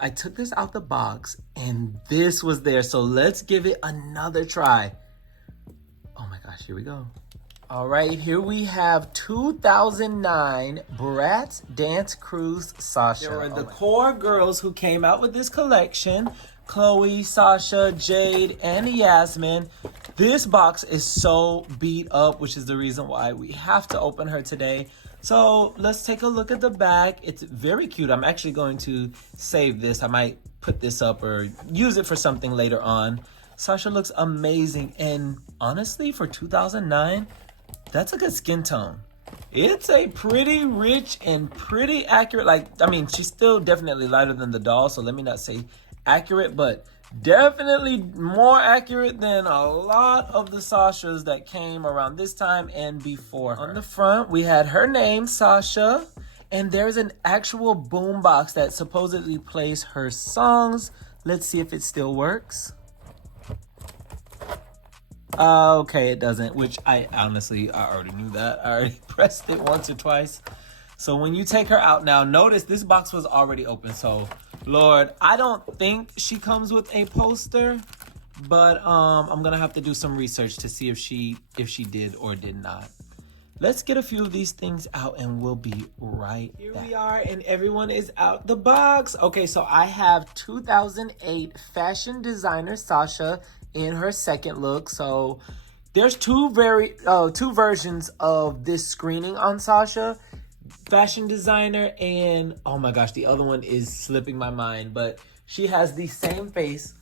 I took this out the box and this was there. So let's give it another try. Oh my gosh, here we go. All right, here we have 2009 Bratz Dance Crewz Sasha. There were the core girls who came out with this collection. Chloe, Sasha, Jade, and Yasmin. This box is so beat up, which is the reason why we have to open her today. So let's take a look at the back. It's very cute. I'm actually going to save this. I might put this up or use it for something later on. Sasha looks amazing. And honestly, for 2009, that's a good skin tone. It's a pretty rich and pretty accurate, she's still definitely lighter than the doll, so let me not say accurate, but definitely more accurate than a lot of the Sashas that came around this time and before her. On the front, we had her name, Sasha, and there's an actual boombox that supposedly plays her songs. Let's see if it still works. Okay, it doesn't, which I already knew that. I already pressed it once or twice. So when you take her out now, notice this box was already open. So, Lord, I don't think she comes with a poster, but I'm gonna have to do some research to see if she did or did not. Let's get a few of these things out and we'll be right back. Here we are and everyone is out the box. Okay, so I have 2008 fashion designer Sasha in her second look. So there's two versions of this screening on Sasha. Fashion designer and oh my gosh, the other one is slipping my mind, but she has the same face.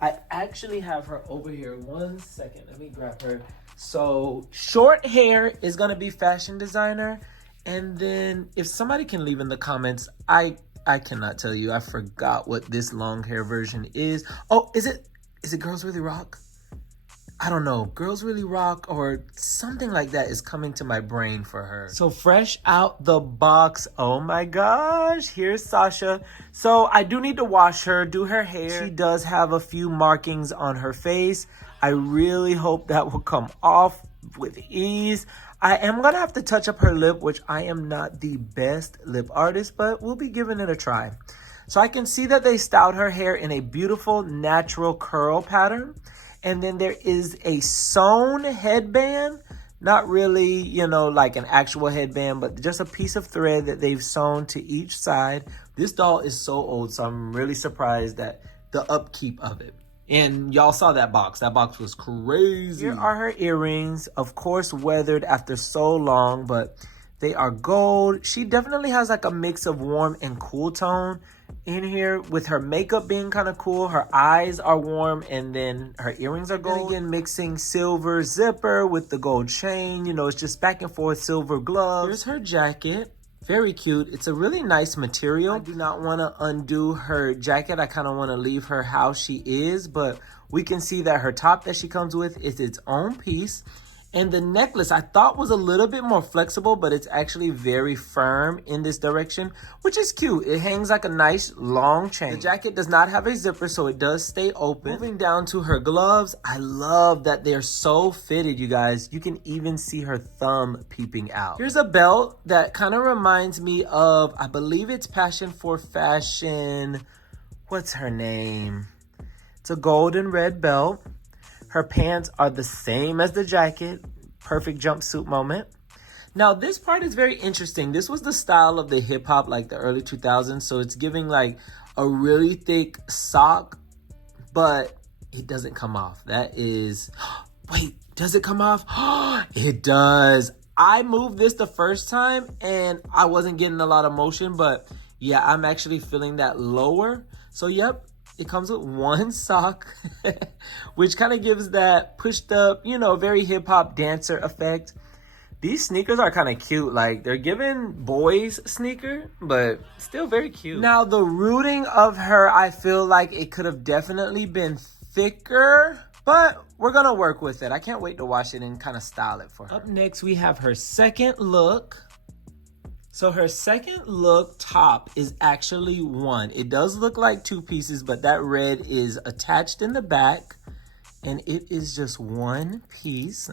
I actually have her over here. 1 second, let me grab her. So short hair is gonna be fashion designer, and then if somebody can leave in the comments, I cannot tell you. I forgot what this long hair version is. Oh, is it Girls Really Rock? I don't know, Girls Really Rock or something like that is coming to my brain for her. So fresh out the box, oh my gosh, here's Sasha. So I do need to wash her, do her hair. She does have a few markings on her face. I really hope that will come off with ease. I am gonna have to touch up her lip, which I am not the best lip artist, but we'll be giving it a try. So I can see that they styled her hair in a beautiful natural curl pattern. And then there is a sewn headband, not really, like an actual headband, but just a piece of thread that they've sewn to each side. This doll is so old, so I'm really surprised at the upkeep of it. And y'all saw that box. That box was crazy. Here are her earrings, of course, weathered after so long, but they are gold. She definitely has like a mix of warm and cool tone in here, with her makeup being kind of cool. Her eyes are warm and then her earrings are gold. And again, mixing silver zipper with the gold chain. It's just back and forth, silver gloves. Here's her jacket. Very cute. It's a really nice material. I do not want to undo her jacket. I kind of want to leave her how she is, but we can see that her top that she comes with is its own piece. And the necklace I thought was a little bit more flexible, but it's actually very firm in this direction, which is cute. It hangs like a nice long chain. The jacket does not have a zipper, so it does stay open. Moving down to her gloves, I love that they're so fitted, you guys. You can even see her thumb peeping out. Here's a belt that kind of reminds me of, I believe it's Passion for Fashion. What's her name? It's a gold and red belt. Her pants are the same as the jacket. Perfect jumpsuit moment. Now, this part is very interesting. This was the style of the hip hop, like the early 2000s. So it's giving like a really thick sock, but it doesn't come off. That is, wait, does it come off? It does. I moved this the first time and I wasn't getting a lot of motion, but yeah, I'm actually feeling that lower. So yep. It comes with one sock, which kind of gives that pushed up, very hip hop dancer effect. These sneakers are kind of cute. Like, they're giving boys sneaker, but still very cute. Now, the rooting of her, I feel like it could have definitely been thicker, but we're going to work with it. I can't wait to wash it and kind of style it for her. Up next, we have her second look. So her second look top is actually one. It does look like two pieces, but that red is attached in the back and it is just one piece.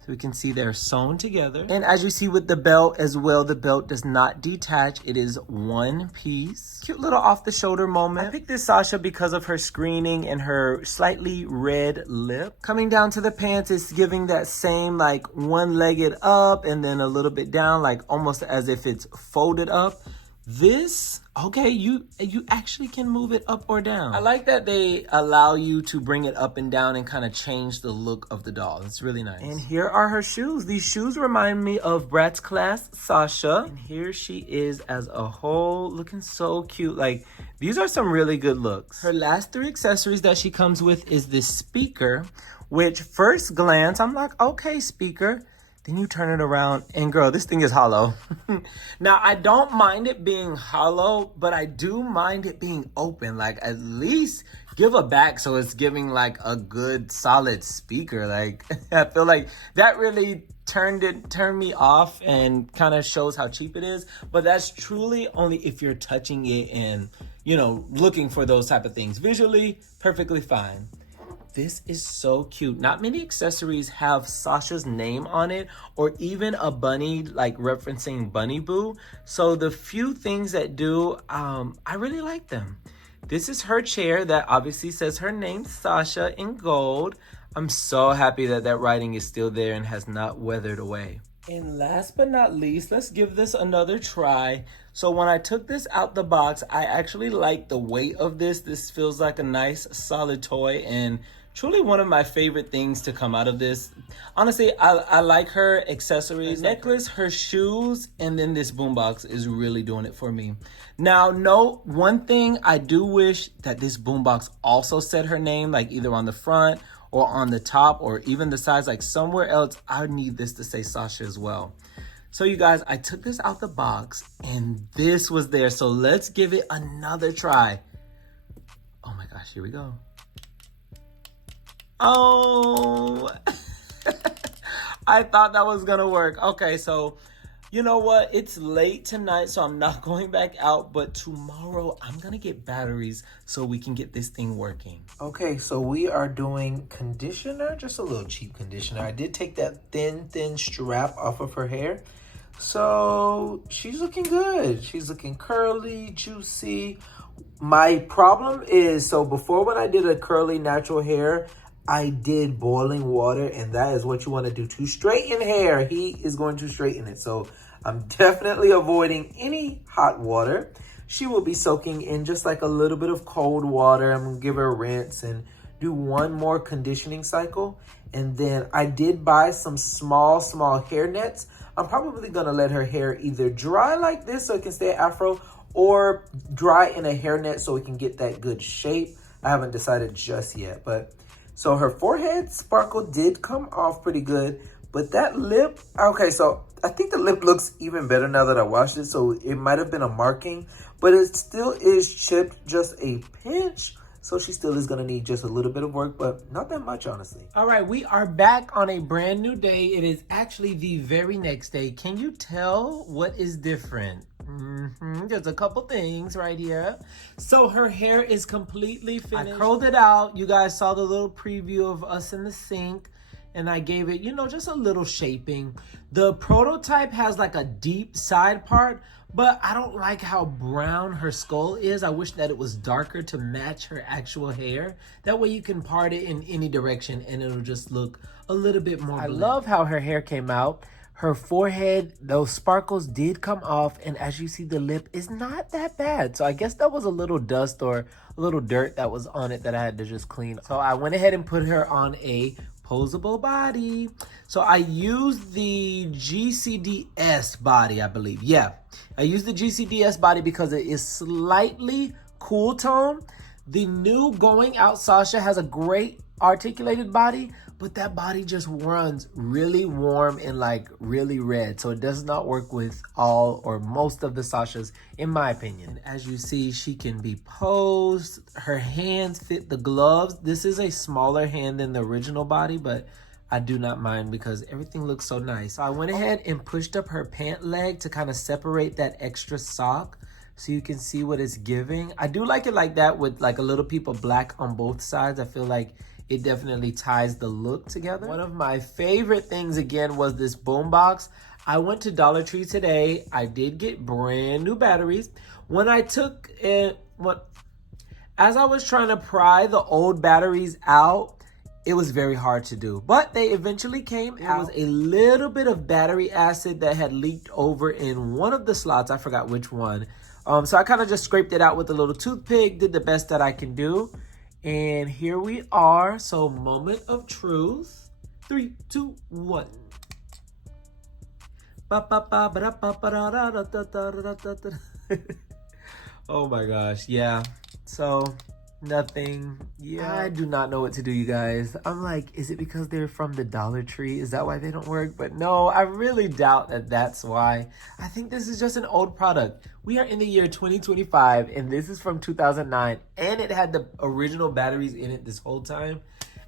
So we can see they're sewn together. And as you see with the belt as well, the belt does not detach. It is one piece. Cute little off the shoulder moment. I picked this Sasha because of her screening and her slightly red lip. Coming down to the pants, it's giving that same like one-legged up and then a little bit down, like almost as if it's folded up. This, okay, you actually can move it up or down. I like that they allow you to bring it up and down and kind of change the look of the doll. It's really nice. And here are her shoes. These shoes remind me of Bratz class Sasha. And here she is as a whole, looking so cute. Like, these are some really good looks. Her last 3 accessories that she comes with is this speaker, which first glance, I'm like, okay, speaker. Then you turn it around and girl, this thing is hollow. Now, I don't mind it being hollow, but I do mind it being open. Like, at least give a back so it's giving like a good solid speaker. Like, I feel like that really turned me off and kind of shows how cheap it is. But that's truly only if you're touching it and, you know, looking for those type of things. Visually, perfectly fine. This is so cute. Not many accessories have Sasha's name on it or even a bunny, like referencing Bunny Boo. So the few things that do, I really like them. This is her chair that obviously says her name, Sasha, in gold. I'm so happy that that writing is still there and has not weathered away. And last but not least, let's give this another try. So when I took this out the box, I actually like the weight of this. This feels like a nice solid toy and truly one of my favorite things to come out of this. Honestly, I like her accessories, necklace, her shoes, and then this boombox is really doing it for me. Now, one thing I do wish that this boombox also said her name, like either on the front or on the top or even the sides, like somewhere else. I need this to say Sasha as well. So you guys, I took this out the box and this was there. So let's give it another try. Oh my gosh, here we go. Oh, I thought that was gonna work. Okay, so you know what? It's late tonight, so I'm not going back out, but tomorrow I'm gonna get batteries so we can get this thing working. Okay, so we are doing conditioner, just a little cheap conditioner. I did take that thin strap off of her hair. So she's looking good. She's looking curly, juicy. My problem is, so before when I did a curly natural hair, I did boiling water, and that is what you want to do to straighten hair. Heat is going to straighten it. So I'm definitely avoiding any hot water. She will be soaking in just like a little bit of cold water. I'm going to give her a rinse and do one more conditioning cycle. And then I did buy some small hair nets. I'm probably going to let her hair either dry like this so it can stay afro or dry in a hairnet so it can get that good shape. I haven't decided just yet, but so her forehead sparkle did come off pretty good, but that lip, okay, so I think the lip looks even better now that I washed it, so it might have been a marking, but it still is chipped just a pinch, so she still is gonna need just a little bit of work, but not that much, honestly. All right, we are back on a brand new day. It is actually the very next day. Can you tell what is different? There's a couple things right here. So her hair is completely finished. I curled it out. You guys saw the little preview of us in the sink. And I gave it, you know, just a little shaping. The prototype has like a deep side part, but I don't like how brown her skull is. I wish that it was darker to match her actual hair. That way you can part it in any direction and it'll just look a little bit more blend. I love how her hair came out. Her forehead, those sparkles did come off, and as you see, the lip is not that bad. So I guess that was a little dust or a little dirt that was on it that I had to just clean. So I went ahead and put her on a posable body. So I used the GCDS body, I believe. Yeah, I used the GCDS body because it is slightly cool tone. The new Going Out Sasha has a great articulated body, but that body just runs really warm and like really red. So it does not work with all or most of the Sashas, in my opinion. And as you see, she can be posed. Her hands fit the gloves. This is a smaller hand than the original body, but I do not mind because everything looks so nice. So I went ahead and pushed up her pant leg to kind of separate that extra sock so you can see what it's giving. I do like it like that with like a little peep of black on both sides. I feel like it definitely ties the look together. One of my favorite things, again, was this boombox. I went to Dollar Tree today. I did get brand new batteries. When I took it, as I was trying to pry the old batteries out, it was very hard to do, but they eventually came out. There was a little bit of battery acid that had leaked over in one of the slots. I forgot which one. So I kind of just scraped it out with a little toothpick, did the best that I can do. And here we are. So moment of truth. 3, 2, 1. Oh my gosh, yeah. So nothing. Yeah, I do not know what to do, you guys. I'm like, is it because they're from the Dollar Tree? Is that why they don't work? But no, I really doubt that that's why. I think this is just an old product. We are in the year 2025, and this is from 2009, and it had the original batteries in it this whole time.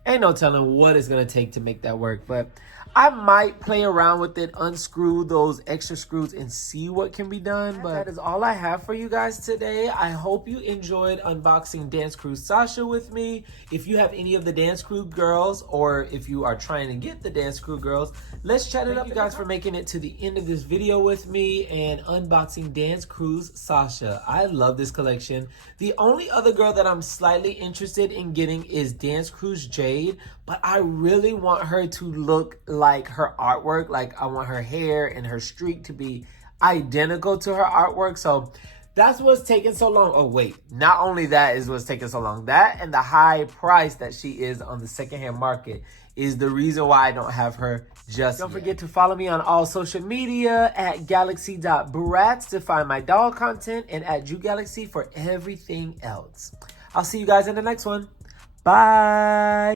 Ain't no telling what it's gonna take to make that work, but I might play around with it, unscrew those extra screws and see what can be done. But that is all I have for you guys today. I hope you enjoyed unboxing Dance Crewz Sasha with me. If you have any of the Dance Crew girls, or if you are trying to get the Dance Crew girls, let's chat it up. Thank you guys for making it to the end of this video with me and unboxing Dance Crewz Sasha. I love this collection. The only other girl that I'm slightly interested in getting is Dance Crewz Jade, but I really want her to look like her artwork. Like, I want her hair and her streak to be identical to her artwork. So that's what's taking so long. Oh wait, not only that is what's taking so long, that and the high price that she is on the secondhand market is the reason why I don't have her just yet. Don't forget to follow me on all social media at galaxy.bratz to find my doll content, and at JewGalaxy for everything else. I'll see you guys in the next one. Bye.